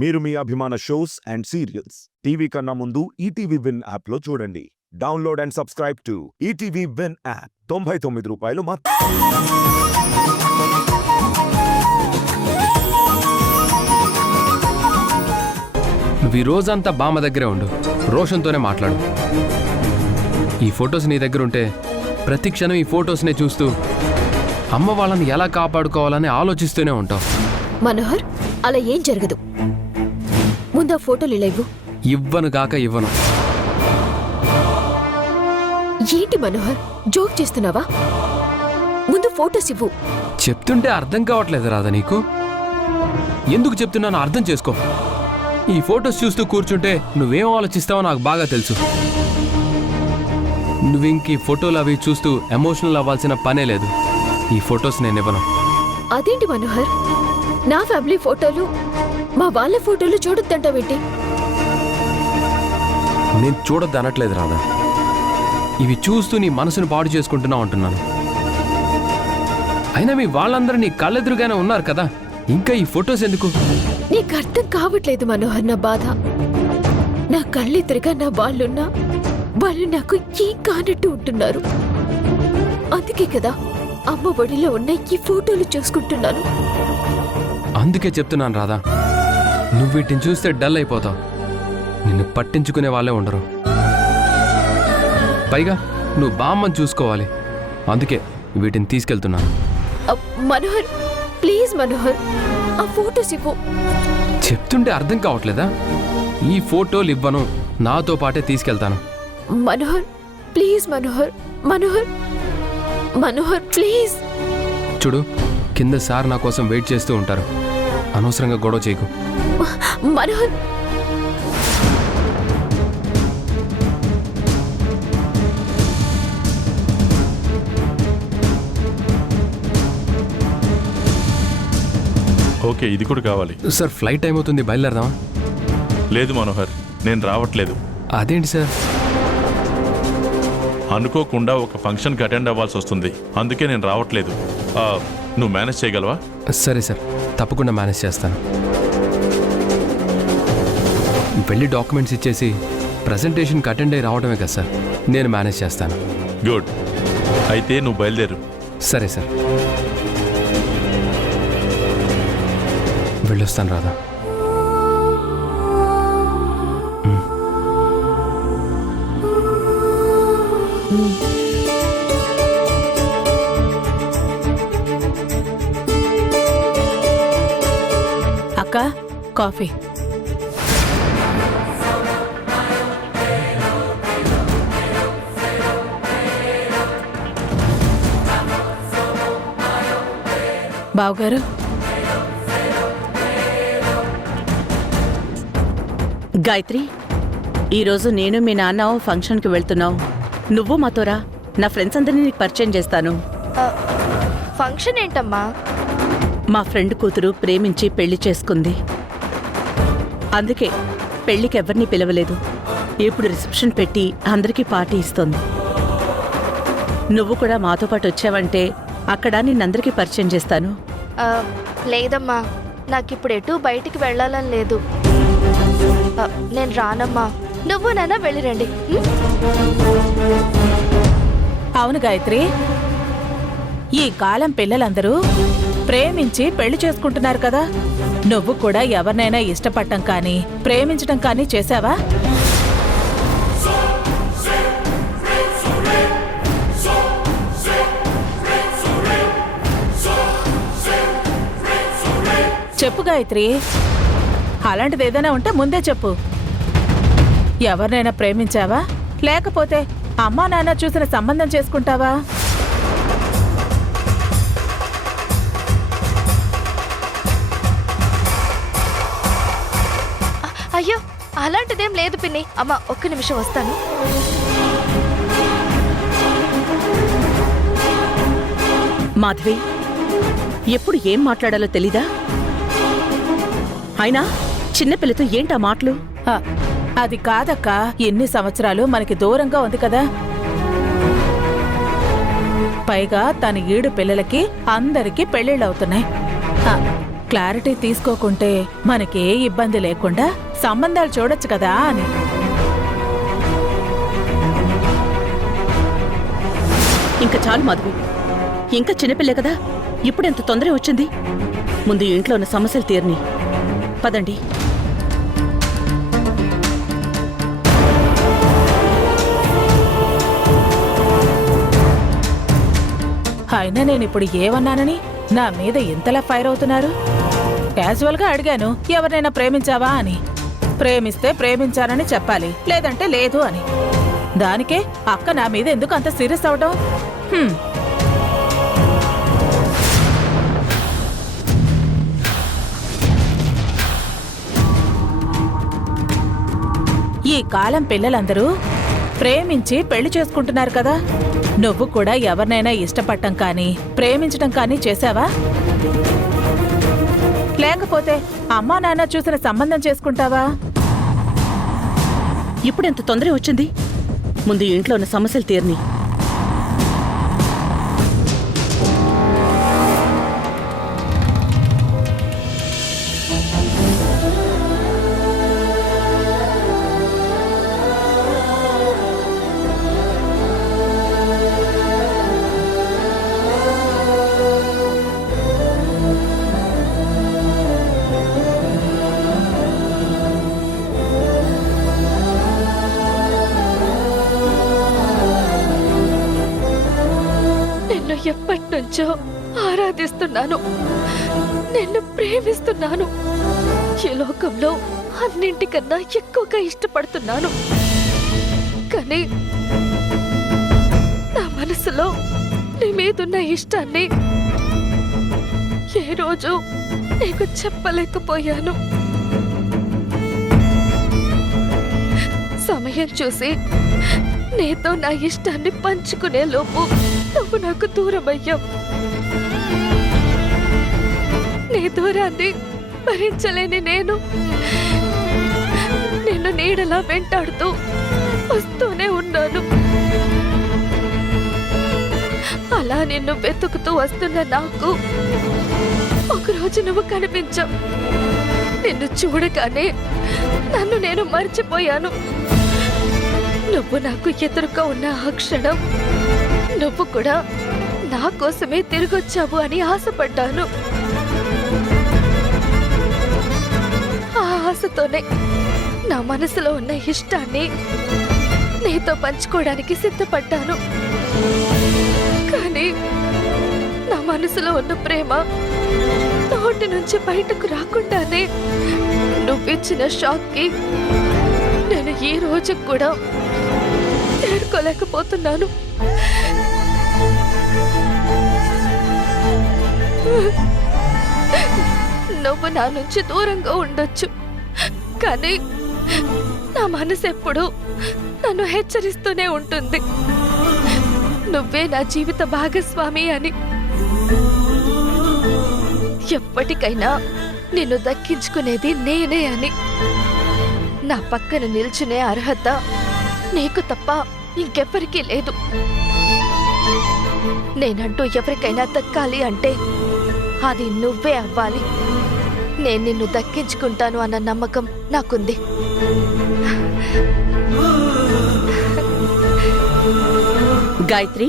మీరు మీ అభిమాన shows and serials TV కన్నా ముందు ఈటీవీ విన్ యాప్లో చూడండి. Download and subscribe to ETV win app. 99 రూపాయలు మాత్రం. నువ్వు ఈ రోజంతా బామ్మ దగ్గరే ఉండు, రోషన్తోనే మాట్లాడు. ఈ ఫొటోస్ నీ దగ్గర ఉంటే ప్రతి క్షణం ఈ ఫొటోస్నే చూస్తూ అమ్మ వాళ్ళని ఎలా కాపాడుకోవాలని ఆలోచిస్తూనే ఉంటావు. మనోహర్, అలా ఏం జరగదు. ముందు ఆ ఫోటోలు ఇలా ఇవ్వు. ఇవ్వను కాక ఇవ్వను. ఏంటి మనోహర్, జోక్ చేస్తున్నావా? ముందు ఫోటోస్ ఇవ్వు. చెప్తుంటే అర్థం కావట్లేదు రాదా నీకు? ఎందుకు చెప్తున్నానో అర్థం చేసుకో. ఈ ఫొటోస్ చూస్తూ కూర్చుంటే నువ్వేం ఆలోచిస్తావో నాకు బాగా తెలుసు. నువ్వు ఇంక ఈ ఫోటోలు అవి చూస్తూ ఎమోషనల్ అవ్వాల్సిన పనే లేదు. ఈ ఫొటోస్ నేను ఇవ్వను. అదేంటి మనోహర్, నా ఫ్యామిలీ ఫోటోలు మా వాళ్ళ ఫోటోలు చూడొద్దంటావేంటి? నేను చూడొద్దు అనట్లేదు రాదా. ఇవి చూస్తూ నీ మనసును పాడు చేసుకుంటున్నావు అంటున్నాను. అయినా మీ వాళ్ళందరూ నీ కళ్ళెదురుగానే ఉన్నారు కదా, ఇంకా ఈ ఫొటోస్ ఎందుకు? నీకు అర్థం కావట్లేదు మనోహర్ నా బాధ. నా కళ్ళెదురుగా నా వాళ్ళున్నా వాళ్ళు నాకు ఏం కానట్టు ఉంటున్నారు. అందుకే కదా అమ్మ ఒడిలో ఉన్న ఈ ఫోటోలు చూసుకుంటున్నాను. అందుకే చెప్తున్నాను రాదా, నువ్వు వీటిని చూస్తే డల్ అయిపోతావు. నిన్ను పట్టించుకునే వాళ్ళే ఉండరు. పైగా నువ్వు బామ్మని చూసుకోవాలి. అందుకే వీటిని తీసుకెళ్తున్నాను. మనోహర్ ప్లీజ్ మనోహర్, ఆ ఫోటోస్ ఇవ్వు. చెప్తుంటే అర్థం కావట్లేదా? ఈ ఫోటోలు ఇవ్వను, నాతో పాటే తీసుకెళ్తాను. Manohar please Manohar, Manohar Manohar please. చూడు, కింద సార్ నా కోసం వెయిట్ చేస్తూ ఉంటారు. అనవసరంగా గొడవ చేయకు. మనోహర్ ఓకే, ఇది కూడా కావాలి. సార్ ఫ్లైట్ టైం అవుతుంది, బయలుదేరదామా? లేదు మనోహర్, నేను రావట్లేదు. అదేంటి సార్? అనుకోకుండా ఒక ఫంక్షన్కి అటెండ్ అవ్వాల్సి వస్తుంది, అందుకే నేను రావట్లేదు. నువ్వు మేనేజ్ చేయగలవా? సరే సార్, తప్పకుండా మేనేజ్ చేస్తాను. వెళ్ళి డాక్యుమెంట్స్ ఇచ్చేసి ప్రజెంటేషన్కి అటెండ్ అయ్యి రావడమే కదా సార్. నేను మేనేజ్ చేస్తాను. గుడ్, అయితే నువ్వు బయలుదేరు. సరే సార్, వెళ్ళొస్తాను రాదా. అక్క, కాఫీ. బావగారు, గాయత్రి, ఈరోజు నేను మీ నాన్న ఫంక్షన్కి వెళ్తున్నావు. నువ్వు మాతోరా, నా ఫ్రెండ్స్ అందరినీ నీకు పరిచయం చేస్తాను. ఫంక్షన్ ఏంటమ్మా? మా ఫ్రెండ్ కూతురు ప్రేమించి పెళ్లి చేసుకుంది. అందుకే పెళ్లికి ఎవరిని పిలవలేదు. ఇప్పుడు రిసెప్షన్ పెట్టి అందరికీ పార్టీ ఇస్తుంది. నువ్వు కూడా మాతో పాటు వచ్చావంటే అక్కడ నిన్నందరికీ పరిచయం చేస్తాను. లేదమ్మా, నాకిప్పుడు ఎటు బయటికి వెళ్ళాలని లేదు. నేను రానమ్మా, నువ్వు నాన్న వెళ్ళిరండి. అవును గాయత్రి, ఈ కాలం పిల్లలందరూ ప్రేమించి పెళ్లి చేసుకుంటున్నారు కదా. నువ్వు కూడా ఎవరినైనా ఇష్టపడటం కానీ ప్రేమించటం కానీ చేశావా? చెప్పు గాయత్రి, అలాంటిది ఏదైనా ఉంటే ముందే చెప్పు. ఎవరినైనా ప్రేమించావా, లేకపోతే అమ్మా నాన్న చూసిన సంబంధం చేసుకుంటావా? అయ్యో, అలాంటిదేం లేదు పిన్ని. అమ్మా, ఒక్క నిమిషం వస్తాను. మాధవి, ఎప్పుడు ఏం మాట్లాడాలో తెలీదా? అయినా చిన్నపిల్లతో ఏంటా మాటలు? అది కాదక్క, ఎన్ని సంవత్సరాలు మనకి దూరంగా ఉంది కదా. పైగా తన 7 పిల్లలకి అందరికీ పెళ్లిళ్ళవుతున్నాయి. క్లారిటీ తీసుకోకుంటే మనకే ఇబ్బంది లేకుండా సంబంధాలు చూడొచ్చు కదా అని. ఇంకా చాలు మాధవి, ఇంకా చిన్నపిల్లే కదా, ఇప్పుడెంత తొందర వచ్చింది? ముందు ఇంట్లో ఉన్న సమస్యలు తీరని. పదండి. అయినా నేనిప్పుడు ఏమన్నానని నా మీద ఇంతలా ఫైర్ అవుతున్నారు? క్యాజువల్గా అడిగాను, ఎవరినైనా ప్రేమించావా అని. ప్రేమిస్తే ప్రేమించానని చెప్పాలి, లేదంటే లేదు అని. దానికే అక్క నా మీద ఎందుకు అంత సీరియస్ అవడం? ఈ కాలం పిల్లలందరూ ప్రేమించి పెళ్లి చేసుకుంటున్నారు కదా. నువ్వు కూడా ఎవరినైనా ఇష్టపడటం కానీ ప్రేమించటం కానీ చేశావా? లేకపోతే అమ్మా నాన్న చూసిన సంబంధం చేసుకుంటావా? ఇప్పుడెంత తొందర వచ్చింది? ముందు ఇంట్లో ఉన్న సమస్యలు తీరని. నిన్ను ఎప్పటి నుంచో ఆరాధిస్తున్నాను, నిన్ను ప్రేమిస్తున్నాను. ఈ లోకంలో అన్నింటికన్నా ఎక్కువగా ఇష్టపడుతున్నాను. కానీ నా మనసులో నీ మీదున్న ఇష్టాన్ని ఏ రోజు నీకు చెప్పలేకపోయాను. సమయం చూసి నీతో నా ఇష్టాన్ని పంచుకునే లోపు నువ్వు నాకు దూరమయ్యావు. నీ దూరాన్ని భరించలేని నేను నిన్ను నీడలా వెంటాడుతూ వస్తూనే ఉన్నాను. అలా నిన్ను వెతుకుతూ వస్తున్న నాకు ఒకరోజు నువ్వు కనిపించావు. నిన్ను చూడగానే నన్ను నేను మర్చిపోయాను. నువ్వు నాకు ఎదురుగా ఉన్న ఆ క్షణం నువ్వు కూడా నా కోసమే తిరిగొచ్చావు అని ఆశపడ్డాను. ఆ ఆశతోనే నా మనసులో ఉన్న ఇష్టాన్ని నీతో పంచుకోవడానికి సిద్ధపడ్డాను. కానీ నా మనసులో ఉన్న ప్రేమ నోటి నుంచి బయటకు రాకుండానే నువ్విచ్చిన షాక్కి నేను ఈ రోజు కూడా తేరుకోలేకపోతున్నాను. నువ్వు నా నుంచి దూరంగా ఉండొచ్చు, కానీ నా మనసు ఎప్పుడు నన్ను హెచ్చరిస్తూనే ఉంటుంది. నువ్వే నా జీవిత భాగస్వామి అని. ఎప్పటికైనా నిన్ను దక్కించుకునేది నేనే అని. నా పక్కన నిల్చునే అర్హత నీకు తప్ప ఇంకెవ్వరికీ లేదు. నేనంటూ ఎవరికైనా దక్కాలి అంటే అది నువ్వే అవ్వాలి. నేను నిన్ను దక్కించుకుంటాను అన్న నమ్మకం నాకుంది. గాయత్రి,